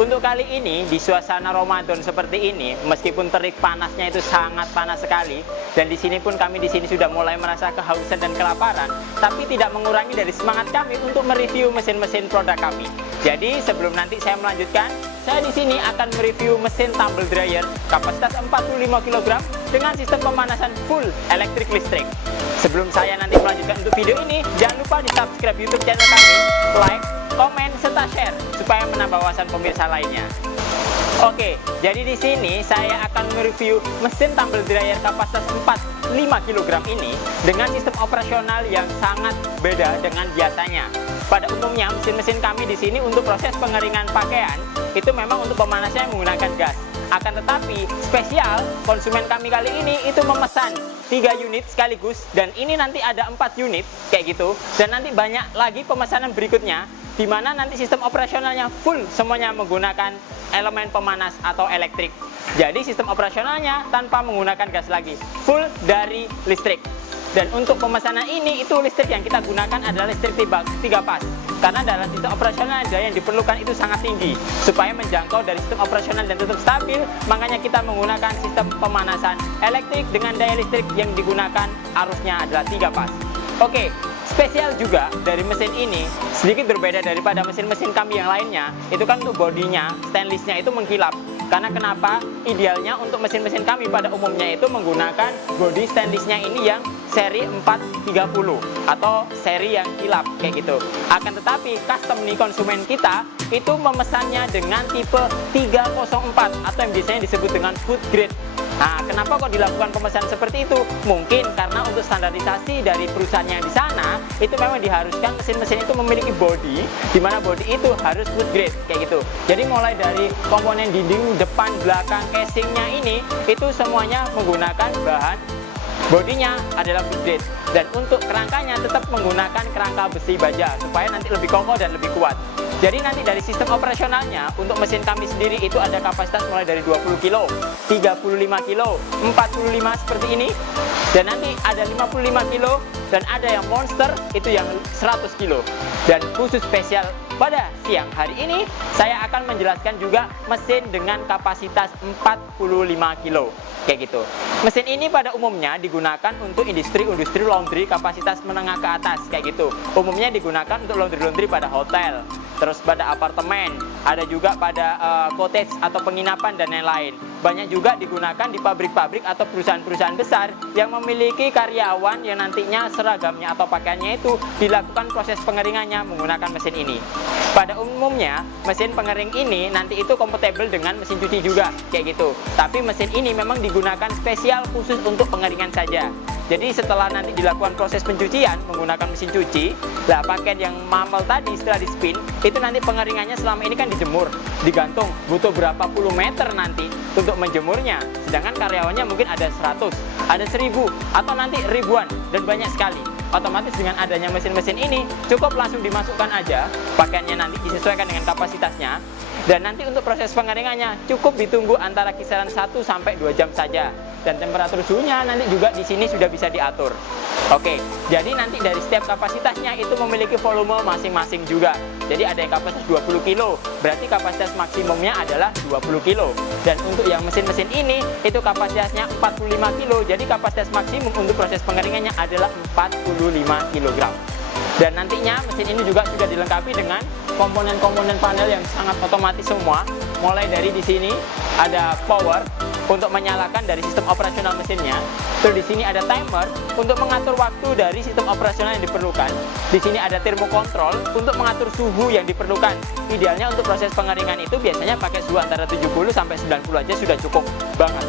Untuk kali ini di suasana Ramadan seperti ini, meskipun terik panasnya itu sangat panas sekali, dan di sini pun kami di sini sudah mulai merasa kehausan dan kelaparan, tapi tidak mengurangi dari semangat kami untuk mereview mesin-mesin produk kami. Jadi sebelum nanti saya melanjutkan, saya di sini akan mereview mesin tumble dryer kapasitas 45 kg dengan sistem pemanasan full elektrik listrik. Sebelum saya nanti melanjutkan untuk video ini, jangan lupa di subscribe YouTube channel kami, like, komen, serta share supaya menambah wawasan pemirsa lainnya. Oke, jadi di sini saya akan mereview mesin tumble dryer kapasitas 45 kg ini dengan sistem operasional yang sangat beda dengan biasanya. Pada umumnya mesin-mesin kami di sini untuk proses pengeringan pakaian itu memang untuk pemanasnya menggunakan gas. Akan tetapi spesial konsumen kami kali ini itu memesan 3 unit sekaligus, dan ini nanti ada 4 unit kayak gitu, dan nanti banyak lagi pemesanan berikutnya di mana nanti sistem operasionalnya full semuanya menggunakan elemen pemanas atau elektrik. Jadi sistem operasionalnya tanpa menggunakan gas lagi, full dari listrik. Dan untuk pemesanan ini itu listrik yang kita gunakan adalah listrik 3 pas. Karena dalam sistem operasional daya yang diperlukan itu sangat tinggi. Supaya menjangkau dari sistem operasional dan tetap stabil, makanya kita menggunakan sistem pemanasan elektrik dengan daya listrik yang digunakan arusnya adalah 3 pas. Oke, spesial juga dari mesin ini sedikit berbeda daripada mesin-mesin kami yang lainnya. Itu kan untuk bodinya, stainlessnya itu mengkilap. Karena kenapa? Idealnya untuk mesin-mesin kami pada umumnya itu menggunakan bodi stainlessnya ini yang seri 430 atau seri yang kilap kayak gitu. Akan tetapi custom nih konsumen kita itu memesannya dengan tipe 304 atau yang biasanya disebut dengan food grade. Nah, kenapa kok dilakukan pemesanan seperti itu? Mungkin karena untuk standarisasi dari perusahaannya di sana itu memang diharuskan mesin-mesin itu memiliki body, di mana body itu harus food grade kayak gitu. Jadi mulai dari komponen dinding depan, belakang, casingnya ini itu semuanya menggunakan bahan bodinya adalah food grade, dan untuk kerangkanya tetap menggunakan kerangka besi baja supaya nanti lebih kokoh dan lebih kuat. Jadi nanti dari sistem operasionalnya untuk mesin kami sendiri itu ada kapasitas mulai dari 20 kg, 35 kg, 45 seperti ini, dan nanti ada 55 kg, dan ada yang monster itu yang 100 kg. Dan khusus spesial pada siang hari ini saya akan menjelaskan juga mesin dengan kapasitas 45 kg kayak gitu. Mesin ini pada umumnya digunakan untuk industri laundry kapasitas menengah ke atas kayak gitu. Umumnya digunakan untuk laundry pada hotel, terus pada apartemen, ada juga pada cottage atau penginapan dan lain-lain. Banyak juga digunakan di pabrik-pabrik atau perusahaan-perusahaan besar yang memiliki karyawan yang nantinya seragamnya atau pakaiannya itu dilakukan proses pengeringannya menggunakan mesin ini. Pada umumnya mesin pengering ini nanti itu kompatibel dengan mesin cuci juga kayak gitu. Tapi mesin ini memang digunakan spesial khusus untuk pengeringan saja. Jadi setelah nanti dilakukan proses pencucian menggunakan mesin cuci, lah pakaian yang mamel tadi setelah di spin itu nanti pengeringannya selama ini kan dijemur, digantung, butuh berapa puluh meter nanti untuk menjemurnya. Sedangkan karyawannya mungkin ada 100, ada 1000, atau nanti ribuan dan banyak sekali. Otomatis dengan adanya mesin-mesin ini cukup langsung dimasukkan aja pakaiannya, nanti disesuaikan dengan kapasitasnya. Dan nanti untuk proses pengeringannya cukup ditunggu antara kisaran 1 sampai 2 jam saja. Dan temperatur suhunya nanti juga di sini sudah bisa diatur. Oke, jadi nanti dari setiap kapasitasnya itu memiliki volume masing-masing juga. Jadi ada yang kapasitas 20 kg, berarti kapasitas maksimumnya adalah 20 kg. Dan untuk yang mesin-mesin ini itu kapasitasnya 45 kg, jadi kapasitas maksimum untuk proses pengeringannya adalah 45 kg. Dan nantinya mesin ini juga sudah dilengkapi dengan komponen-komponen panel yang sangat otomatis semua. Mulai dari di sini ada power untuk menyalakan dari sistem operasional mesinnya. Terus di sini ada timer untuk mengatur waktu dari sistem operasional yang diperlukan. Di sini ada thermocontrol untuk mengatur suhu yang diperlukan. Idealnya untuk proses pengeringan itu biasanya pakai suhu antara 70 sampai 90 aja sudah cukup banget.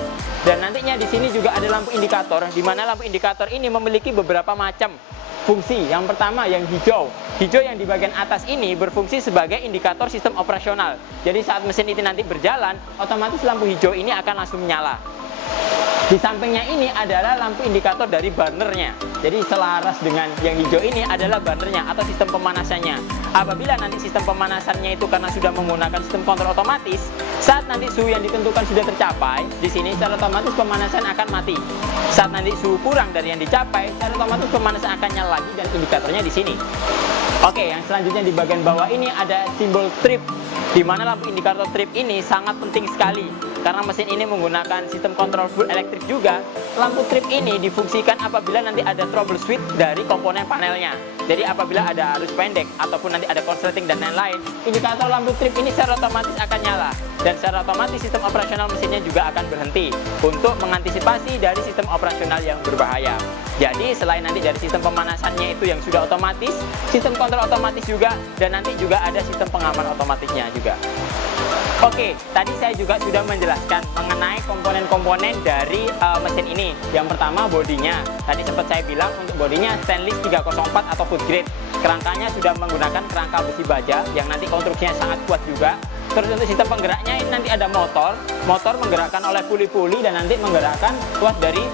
Dan nantinya di sini juga ada lampu indikator, di mana lampu indikator ini memiliki beberapa macam fungsi. Yang pertama yang hijau. Hijau yang di bagian atas ini berfungsi sebagai indikator sistem operasional. Jadi saat mesin itu nanti berjalan, otomatis lampu hijau ini akan langsung menyala. Di sampingnya ini adalah lampu indikator dari burnernya. Jadi selaras dengan yang hijau ini adalah burnernya atau sistem pemanasannya. Apabila nanti sistem pemanasannya itu karena sudah menggunakan sistem kontrol otomatis, saat nanti suhu yang ditentukan sudah tercapai, di sini secara otomatis pemanasan akan mati. Saat nanti suhu kurang dari yang dicapai, secara otomatis pemanasan akan nyala lagi dan indikatornya di sini. Oke, yang selanjutnya di bagian bawah ini ada simbol trip di mana lampu indikator trip ini sangat penting sekali. Karena mesin ini menggunakan sistem kontrol full elektrik juga, lampu trip ini difungsikan apabila nanti ada troubleshoot dari komponen panelnya. Jadi apabila ada arus pendek ataupun nanti ada korsleting dan lain-lain, indikator lampu trip ini secara otomatis akan nyala. Dan secara otomatis sistem operasional mesinnya juga akan berhenti untuk mengantisipasi dari sistem operasional yang berbahaya. Jadi selain nanti dari sistem pemanasannya itu yang sudah otomatis, sistem kontrol otomatis juga, dan nanti juga ada sistem pengaman otomatisnya juga. Oke, tadi saya juga sudah menjelaskan mengenai komponen-komponen dari mesin ini. Yang pertama bodinya. Tadi sempat saya bilang untuk bodinya stainless 304 atau food grade. Kerangkanya sudah menggunakan kerangka besi baja yang nanti konstruksinya sangat kuat juga. Terus untuk sistem penggeraknya ini nanti ada motor menggerakkan oleh puli-puli dan nanti menggerakkan tuas dari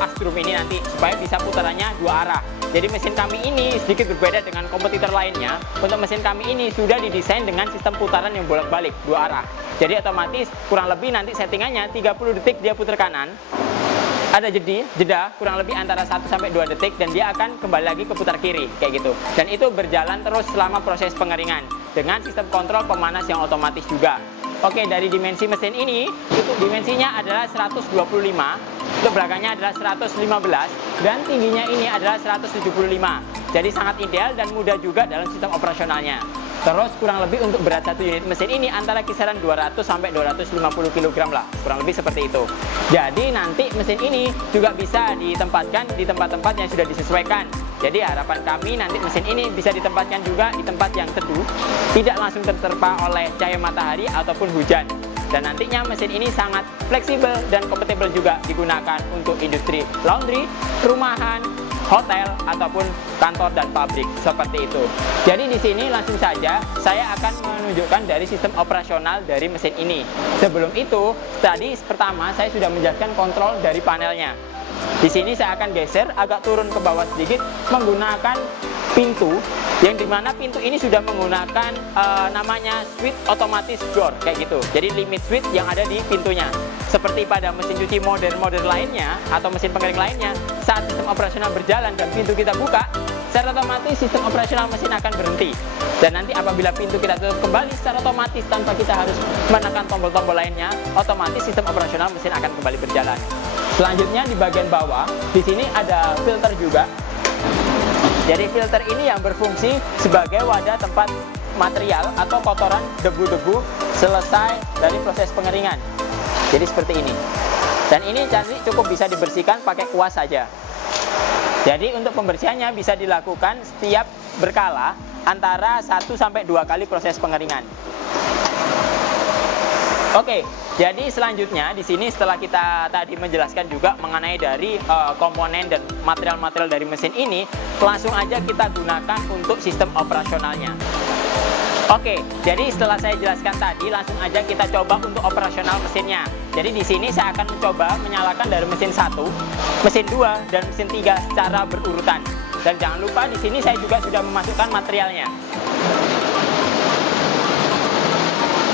astrum ini nanti supaya bisa putarannya dua arah. Jadi mesin kami ini sedikit berbeda dengan kompetitor lainnya. Untuk mesin kami ini sudah didesain dengan sistem putaran yang bolak-balik dua arah. Jadi otomatis kurang lebih nanti settingannya 30 detik dia putar kanan. Ada jeda kurang lebih antara 1 sampai 2 detik dan dia akan kembali lagi ke putar kiri kayak gitu. Dan itu berjalan terus selama proses pengeringan dengan sistem kontrol pemanas yang otomatis juga. Oke, dari dimensi mesin ini itu dimensinya adalah 125, untuk belakangnya adalah 115 dan tingginya ini adalah 175. Jadi sangat ideal dan mudah juga dalam sistem operasionalnya. Terus kurang lebih untuk berat satu unit mesin ini antara kisaran 200 sampai 250 kg lah, kurang lebih seperti itu. Jadi nanti mesin ini juga bisa ditempatkan di tempat-tempat yang sudah disesuaikan. Jadi harapan kami nanti mesin ini bisa ditempatkan juga di tempat yang teduh, tidak langsung terterpa oleh cahaya matahari ataupun hujan. Dan nantinya mesin ini sangat fleksibel dan kompatibel juga digunakan untuk industri laundry, rumahan, hotel ataupun kantor dan pabrik seperti itu. Jadi di sini langsung saja saya akan menunjukkan dari sistem operasional dari mesin ini. Sebelum itu, tadi pertama saya sudah menjelaskan kontrol dari panelnya. Di sini saya akan geser agak turun ke bawah sedikit menggunakan pintu, yang dimana pintu ini sudah menggunakan namanya switch otomatis door kayak gitu. Jadi limit switch yang ada di pintunya. Seperti pada mesin cuci modern lainnya atau mesin pengering lainnya, saat sistem operasional berjalan dan pintu kita buka, secara otomatis sistem operasional mesin akan berhenti. Dan nanti apabila pintu kita tutup kembali secara otomatis tanpa kita harus menekan tombol-tombol lainnya, otomatis sistem operasional mesin akan kembali berjalan. Selanjutnya di bagian bawah, di sini ada filter juga. Jadi filter ini yang berfungsi sebagai wadah tempat material atau kotoran debu-debu selesai dari proses pengeringan. Jadi seperti ini. Dan ini nanti cukup bisa dibersihkan pakai kuas saja. Jadi untuk pembersihannya bisa dilakukan setiap berkala antara 1 sampai 2 kali proses pengeringan. Oke, jadi selanjutnya di sini setelah kita tadi menjelaskan juga mengenai dari komponen dan material-material dari mesin ini, langsung aja kita gunakan untuk sistem operasionalnya. Oke, jadi setelah saya jelaskan tadi, langsung aja kita coba untuk operasional mesinnya. Jadi di sini saya akan mencoba menyalakan dari mesin 1, mesin 2, dan mesin 3 secara berurutan. Dan jangan lupa di sini saya juga sudah memasukkan materialnya.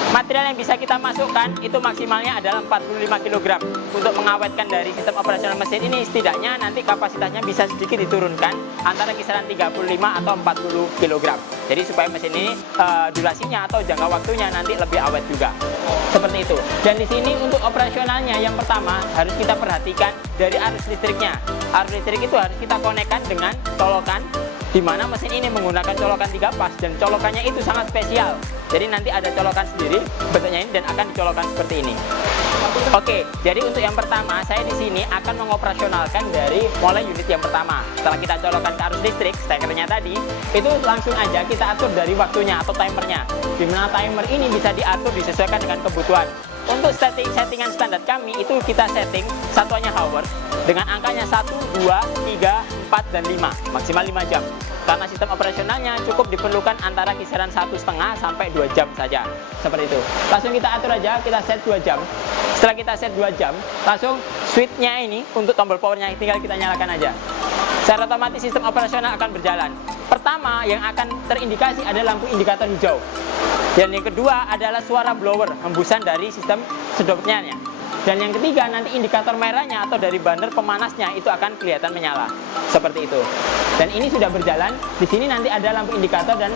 Material yang bisa kita masukkan itu maksimalnya adalah 45 kg. Untuk mengawetkan dari sistem operasional mesin ini, setidaknya nanti kapasitasnya bisa sedikit diturunkan antara kisaran 35 atau 40 kg. Jadi supaya mesin ini durasinya atau jangka waktunya nanti lebih awet juga. Seperti itu. Dan di sini untuk operasionalnya yang pertama harus kita perhatikan dari arus listriknya. Arus listrik itu harus kita konekkan dengan colokan, di mana mesin ini menggunakan colokan 3 pas dan colokannya itu sangat spesial. Jadi nanti ada colokan sendiri bentuknya ini dan akan dicolokkan seperti ini. Oke, jadi untuk yang pertama saya di sini akan mengoperasionalkan dari mulai unit yang pertama. Setelah kita colokkan ke arus listrik, stekernya tadi, itu langsung aja kita atur dari waktunya atau timernya. Di mana timer ini bisa diatur disesuaikan dengan kebutuhan. Untuk settingan standar kami itu kita setting satuannya hours dengan angkanya 1, 2, 3, 4, dan 5, maksimal 5 jam. Karena sistem operasionalnya cukup diperlukan antara kisaran 1,5 sampai 2 jam saja. Seperti itu. Langsung kita atur aja, kita set 2 jam. Setelah kita set 2 jam, langsung switch-nya ini untuk tombol powernya tinggal kita nyalakan aja. Secara otomatis sistem operasional akan berjalan. Pertama yang akan terindikasi adalah lampu indikator hijau. Dan yang kedua adalah suara blower, hembusan dari sistem sedotnya. Dan yang ketiga nanti indikator merahnya atau dari bander pemanasnya itu akan kelihatan menyala. Seperti itu. Dan ini sudah berjalan. Di sini nanti ada lampu indikator dan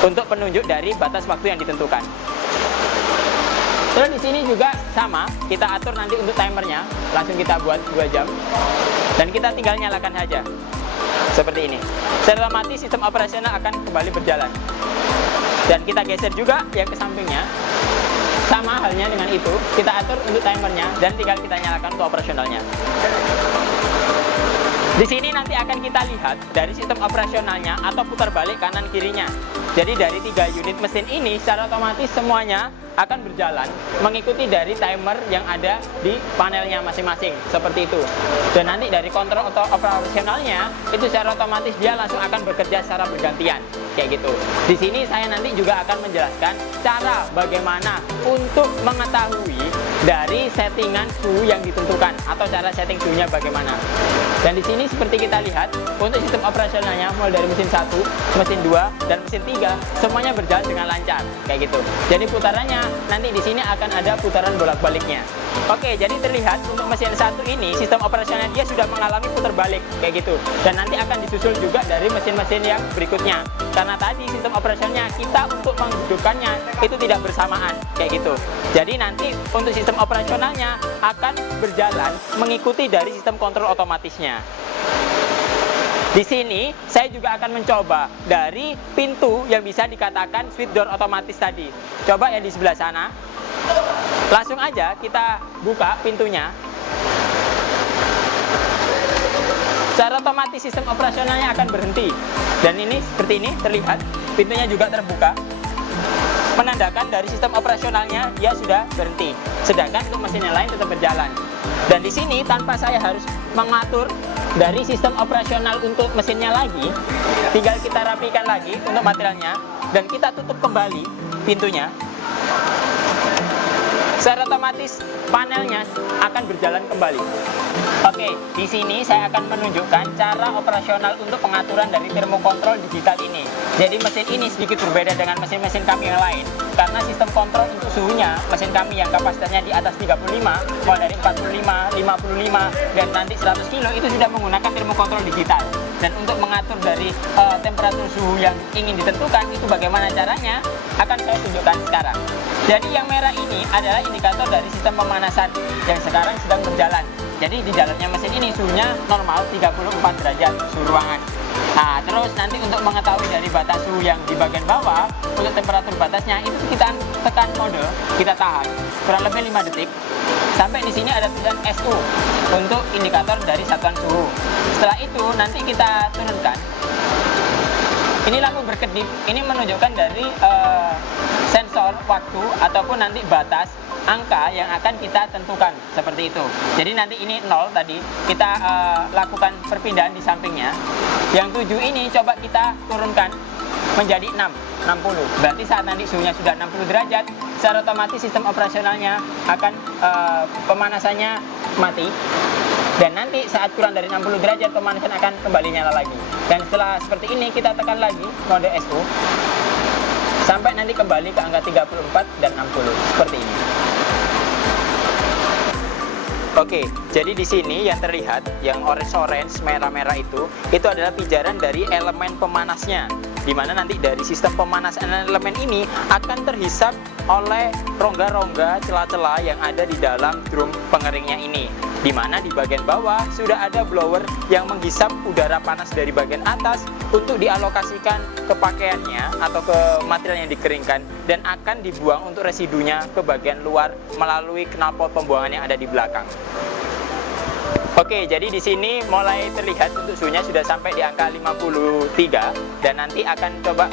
untuk penunjuk dari batas waktu yang ditentukan. Terus di sini juga sama, kita atur nanti untuk timernya, langsung kita buat 2 jam. Dan kita tinggal nyalakan saja. Seperti ini. Secara otomatis sistem operasional akan kembali berjalan. Dan kita geser juga yang ke sampingnya. Sama halnya dengan itu, kita atur untuk timernya dan tinggal kita nyalakan untuk operasionalnya. Di sini nanti akan kita lihat dari sistem operasionalnya atau putar balik kanan kirinya. Jadi dari 3 unit mesin ini secara otomatis semuanya akan berjalan mengikuti dari timer yang ada di panelnya masing-masing, seperti itu. Dan nanti dari kontrol operasionalnya itu secara otomatis dia langsung akan bekerja secara bergantian, kayak gitu. Di sini saya nanti juga akan menjelaskan cara bagaimana untuk mengetahui dari settingan suhu yang ditentukan atau cara setting suhunya bagaimana. Dan di sini seperti kita lihat untuk sistem operasionalnya mulai dari mesin 1, mesin 2, dan mesin 3 semuanya berjalan dengan lancar, kayak gitu. Jadi putarannya nanti di sini akan ada putaran bolak-baliknya. Oke, jadi terlihat untuk mesin 1 ini sistem operasionalnya dia sudah mengalami putar balik, kayak gitu. Dan nanti akan disusul juga dari mesin-mesin yang berikutnya. Karena tadi sistem operasionalnya kita untuk menghidupkannya itu tidak bersamaan, kayak gitu. Jadi nanti untuk sistem operasionalnya akan berjalan mengikuti dari sistem kontrol otomatisnya. Di sini saya juga akan mencoba dari pintu yang bisa dikatakan switch door otomatis tadi. Coba ya di sebelah sana. Langsung aja kita buka pintunya. Secara otomatis sistem operasionalnya akan berhenti. Dan ini seperti ini terlihat pintunya juga terbuka. Menandakan dari sistem operasionalnya dia sudah berhenti. Sedangkan untuk mesin yang lain tetap berjalan. Dan di sini tanpa saya harus mengatur dari sistem operasional untuk mesinnya lagi, tinggal kita rapikan lagi untuk materialnya dan kita tutup kembali pintunya. Secara otomatis panelnya akan berjalan kembali. Oke, di sini saya akan menunjukkan cara operasional untuk pengaturan dari termokontrol digital ini. Jadi mesin ini sedikit berbeda dengan mesin-mesin kami yang lain karena sistem kontrol untuk suhunya mesin kami yang kapasitasnya di atas 35, mulai dari 45, 55 dan nanti 100 kilo itu sudah menggunakan termokontrol digital. Dan untuk mengatur dari temperatur suhu yang ingin ditentukan itu bagaimana caranya akan saya tunjukkan sekarang. Jadi yang merah ini adalah indikator dari sistem pemanasan yang sekarang sedang berjalan. Jadi di dalamnya mesin ini suhunya normal 34 derajat suhu ruangan. Nah, terus nanti untuk mengetahui dari batas suhu yang di bagian bawah, untuk temperatur batasnya itu kita tekan mode, kita tahan kurang lebih 5 detik. Sampai di sini ada tulisan SU untuk indikator dari satuan suhu. Setelah itu nanti kita turunkan. Ini lampu berkedip, ini menunjukkan dari sensor waktu ataupun nanti batas angka yang akan kita tentukan seperti itu. Jadi nanti ini 0 tadi, kita lakukan perpindahan di sampingnya. Yang 7 ini coba kita turunkan menjadi 60. Berarti saat nanti suhunya sudah 60 derajat, secara otomatis sistem operasionalnya akan pemanasannya mati. Dan nanti saat kurang dari 60 derajat pemanasan akan kembali nyala lagi. Dan setelah seperti ini kita tekan lagi mode SU sampai nanti kembali ke angka 34 dan 60 seperti ini. Oke, jadi di sini yang terlihat yang orange merah-merah itu adalah pijaran dari elemen pemanasnya, di mana nanti dari sistem pemanasan elemen ini akan terhisap oleh rongga-rongga celah-celah yang ada di dalam drum pengeringnya ini, di mana di bagian bawah sudah ada blower yang menghisap udara panas dari bagian atas untuk dialokasikan ke pakaiannya atau ke material yang dikeringkan dan akan dibuang untuk residunya ke bagian luar melalui knalpot pembuangan yang ada di belakang. Oke, jadi di sini mulai terlihat untuk suhunya sudah sampai di angka 53 dan nanti akan coba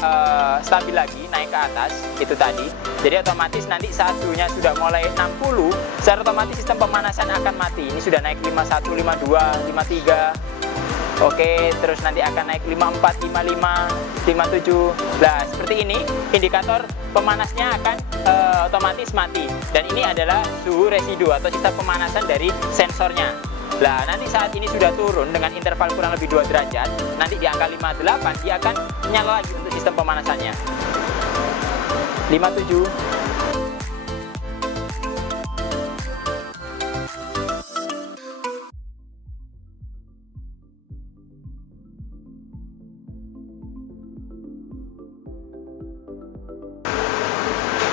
stabil lagi naik ke atas itu tadi. Jadi otomatis nanti saat suhunya sudah mulai 60, secara otomatis sistem pemanasan akan mati. Ini sudah naik 51, 52, 53. Oke, terus nanti akan naik 54, 55, 57. Nah, seperti ini indikator pemanasnya akan otomatis mati. Dan ini adalah suhu residu atau sisa pemanasan dari sensornya. Nah, nanti saat ini sudah turun dengan interval kurang lebih 2 derajat, nanti di angka 58 dia akan nyala lagi untuk sistem pemanasannya. 57.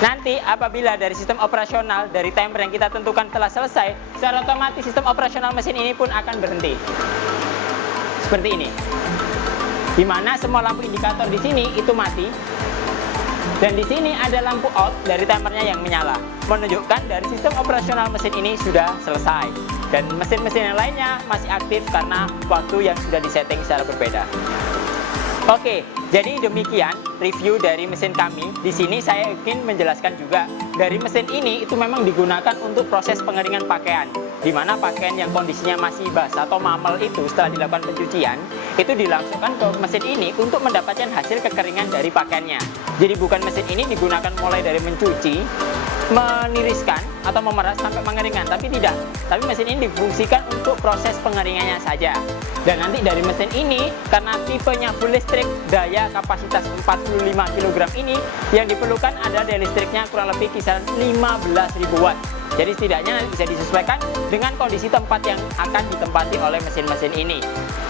Nanti apabila dari sistem operasional dari timer yang kita tentukan telah selesai, secara otomatis sistem operasional mesin ini pun akan berhenti. Seperti ini. Di mana semua lampu indikator di sini itu mati. Dan di sini ada lampu out dari timernya yang menyala, menunjukkan dari sistem operasional mesin ini sudah selesai. Dan mesin-mesin yang lainnya masih aktif karena waktu yang sudah disetting secara berbeda. Oke, jadi demikian review dari mesin kami. Di sini saya ingin menjelaskan juga dari mesin ini itu memang digunakan untuk proses pengeringan pakaian, di mana pakaian yang kondisinya masih basah atau mamel itu setelah dilakukan pencucian itu dilangsungkan ke mesin ini untuk mendapatkan hasil kekeringan dari pakaiannya. Jadi bukan mesin ini digunakan mulai dari mencuci, meniriskan atau memeras sampai pengeringan, tapi tidak. Tapi mesin ini difungsikan untuk proses pengeringannya saja. Dan nanti dari mesin ini, karena tipenya full listrik, daya kapasitas 45 kg ini, yang diperlukan ada daya listriknya kurang lebih kisaran 15.000 watt. Jadi setidaknya bisa disesuaikan dengan kondisi tempat yang akan ditempati oleh mesin-mesin ini.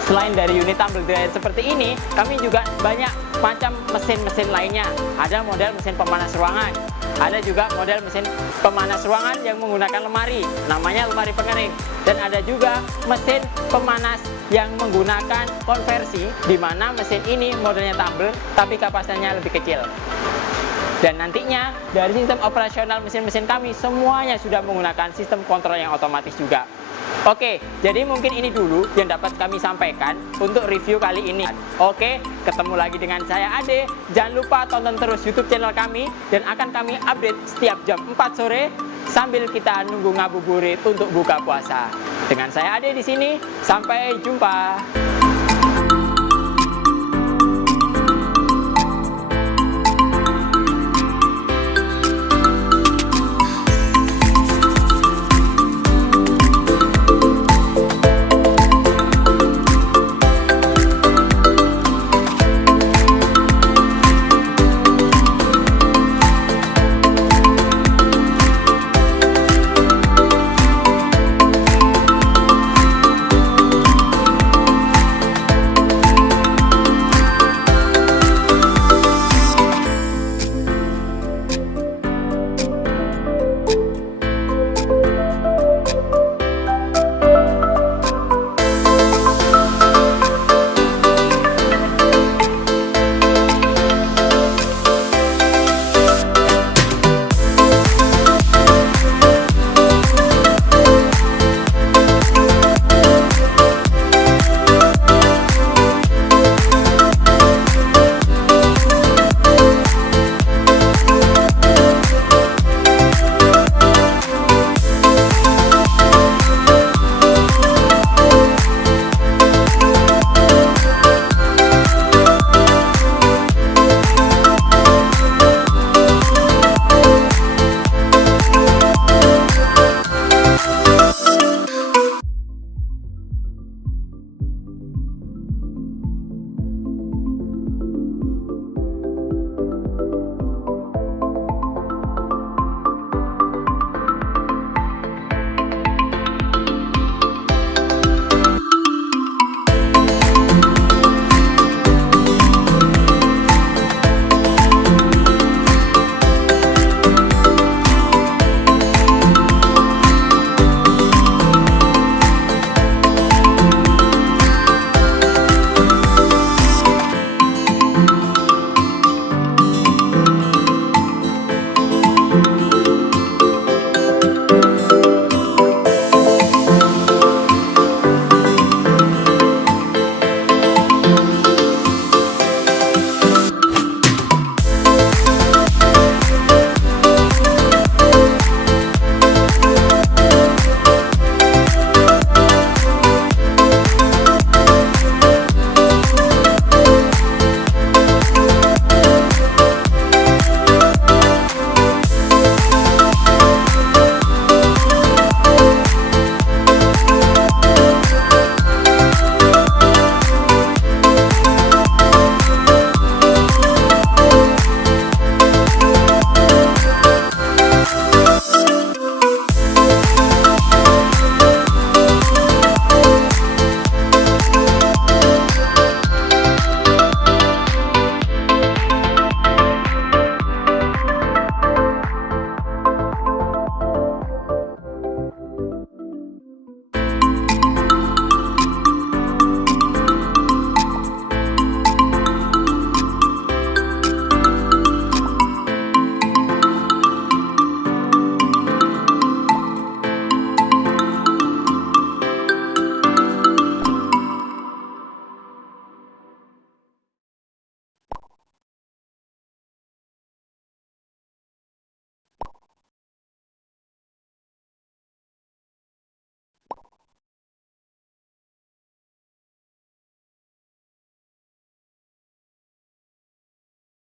Selain dari unit tumble dryer seperti ini, kami juga banyak macam mesin-mesin lainnya. Ada model mesin pemanas ruangan, ada juga model mesin pemanas ruangan yang menggunakan lemari, namanya lemari pengering. Dan ada juga mesin pemanas yang menggunakan konversi, di mana mesin ini modelnya tumble, tapi kapasitasnya lebih kecil. Dan nantinya dari sistem operasional mesin-mesin kami semuanya sudah menggunakan sistem kontrol yang otomatis juga. Oke, jadi mungkin ini dulu yang dapat kami sampaikan untuk review kali ini. Oke, ketemu lagi dengan saya Ade. Jangan lupa tonton terus YouTube channel kami dan akan kami update setiap jam 4 sore sambil kita nunggu ngabuburit untuk buka puasa. Dengan saya Ade di sini, sampai jumpa.